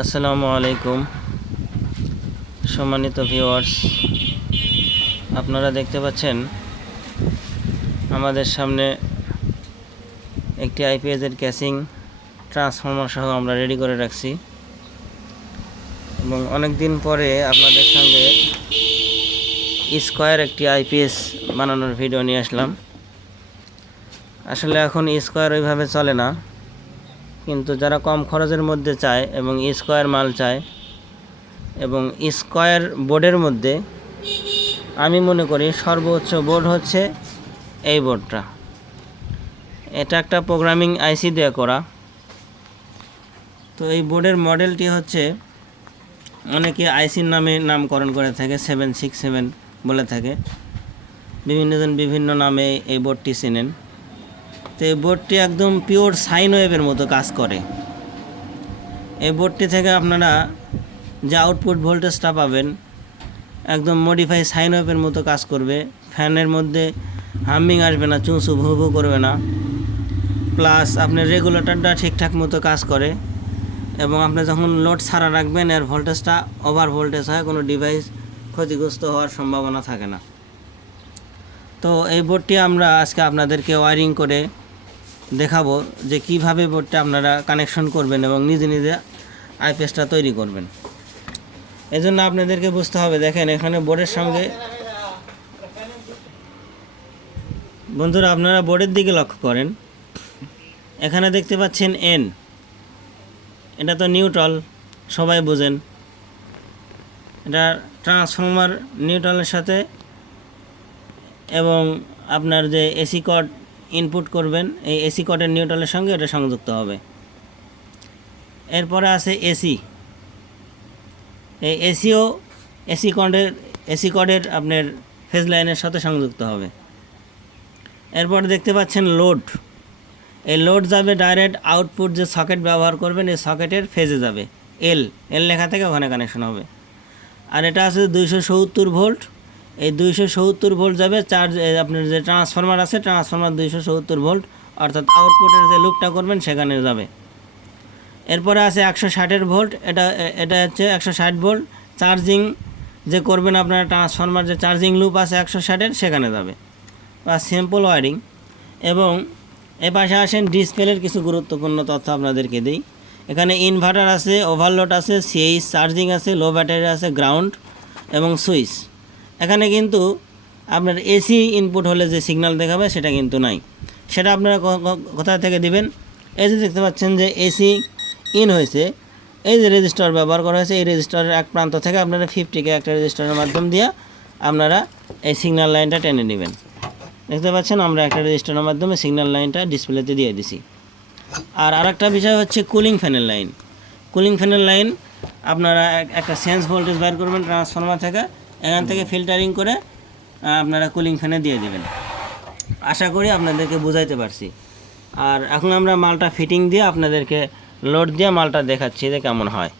আসসালামু আলাইকুম। সম্মানিত ভিউয়ার্স আপনারা দেখতে পাচ্ছেন আমাদের সামনে একটি আইপিএসের ক্যাসিং ট্রান্সফর্মার সহ আমরা রেডি করে রাখছি। এবং অনেক দিন পরে আপনাদের সঙ্গে স্কোয়ার একটি আইপিএস বানানোর ভিডিও নিয়ে আসলাম। আসলে এখন স্কোয়ার ওইভাবে চলে না। কিন্তু যারা কম খরচের মধ্যে চায় এবং স্কোয়ার মাল চায় এবং স্কোয়ার বোর্ডের মধ্যে, আমি মনে করি সর্বোচ্চ বোর্ড হচ্ছে এই বোর্ডটা। এটা একটা প্রোগ্রামিং আইসি দিয়ে করা। তো এই বোর্ডের মডেলটি হচ্ছে অনেকে আইসির নামে নামকরণ করে থাকে, সেভেন সিক্স সেভেন বলে থাকে। বিভিন্নজন বিভিন্ন নামে এই বোর্ডটি চেনেন। তো এই বোর্ডটি একদম পিওর সাইন ওয়েভের মতো কাজ করে। এই বোর্ডটি থেকে আপনারা যে আউটপুট ভোল্টেজটা পাবেন, একদম মডিফাই সাইন ওয়েভের মতো কাজ করবে। ফ্যানের মধ্যে হামিং আসবে না, চুঁচু ভু ভু করবে না। প্লাস আপনার রেগুলেটরটা ঠিকঠাক মতো কাজ করে এবং আপনি যখন লোড ছাড়া রাখবেন, এর ভোল্টেজটা ওভার ভোল্টেজ হয়, কোনো ডিভাইস ক্ষতিগ্রস্ত হওয়ার সম্ভাবনা থাকে না। তো এই বোর্ডটি আমরা আজকে আপনাদেরকে ওয়ারিং করে দেখাবো যে কীভাবে বোর্ডটা আপনারা কানেকশন করবেন এবং নিজে নিজে আইপিএসটা তৈরি করবেন। এজন্য আপনাদেরকে বুঝতে হবে, দেখেন এখানে বোর্ডের সঙ্গে বন্ধুরা, আপনারা বোর্ডের দিকে লক্ষ্য করেন। এখানে দেখতে পাচ্ছেন এন এটা তো নিউট্রাল সবাই বোঝেন। এটা ট্রান্সফর্মার নিউট্রালের সাথে এবং আপনার যে এসি কড ইনপুট করবেন, এই এসি কডের নিউট্রালের সঙ্গে এটা সংযুক্ত হবে। এরপরে আছে এসি এই এসিও এসি কডের এসি কডের আপনার ফেজ লাইনের সাথে সংযুক্ত হবে। এরপর দেখতে পাচ্ছেন লোড এই লোড যাবে ডাইরেক্ট আউটপুট যে সকেট ব্যবহার করবেন, এই সকেটের ফেজে যাবে। এল এল লেখা থেকে ওখানে কানেকশন হবে। আর এটা আছে দুইশো সত্তর ভোল্ট এই দুইশো সত্তর ভোল্ট যাবে, চার্জ আপনার যে ট্রান্সফরমার আছে ট্রান্সফরমার দুইশো সত্তর ভোল্ট, অর্থাৎ আউটপুটের যে লুপটা করবেন সেখানে যাবে। এরপরে আছে একশো ষাটের ভোল্ট, এটা এটা হচ্ছে একশো ষাট ভোল্ট চার্জিং যে করবেন আপনার ট্রান্সফরমার যে চার্জিং লুপ আছে একশো ষাটের, সেখানে যাবে। বা সিম্পল ওয়ারিং এবং এ পাশে আসেন ডিসপ্লের কিছু গুরুত্বপূর্ণ তথ্য আপনাদেরকে দিই। এখানে ইনভার্টার আছে ওভারলোড আছে সিএইচ চার্জিং আছে লো ব্যাটারি আছে গ্রাউন্ড এবং সুইচ এখানে কিন্তু আপনার এসি ইনপুট হলে যে সিগন্যাল দেখাবে সেটা কিন্তু নাই। সেটা আপনারা কোথা থেকে দিবেন? এই যে দেখতে পাচ্ছেন যে এসি ইন হয়েছে। এই যে রেজিস্টার ব্যবহার করা হয়েছে, এই রেজিস্টারের এক প্রান্ত থেকে আপনারা ফিফটিকে একটা রেজিস্টারের মাধ্যম দিয়ে আপনারা এই সিগন্যাল লাইনটা টেনে নেবেন। দেখতে পাচ্ছেন, আমরা একটা রেজিস্টারের মাধ্যমে সিগন্যাল লাইনটা ডিসপ্লেতে দিয়ে দিছি। আর আরেকটা বিষয় হচ্ছে কুলিং ফ্যানের লাইন কুলিং ফ্যানের লাইন আপনারা একটা সেন্স ভোল্টেজ বাইর করবেন ট্রান্সফর্মার থেকে। এখান থেকে ফিল্টারিং করে আপনারা কুলিং ফ্যানে দিয়ে দেবেন। আশা করি আপনাদেরকে বুঝাইতে পারছি। আর এখন আমরা মালটা ফিটিং দিয়ে আপনাদেরকে লোড দিয়ে মালটা দেখাচ্ছি যে কেমন হয়।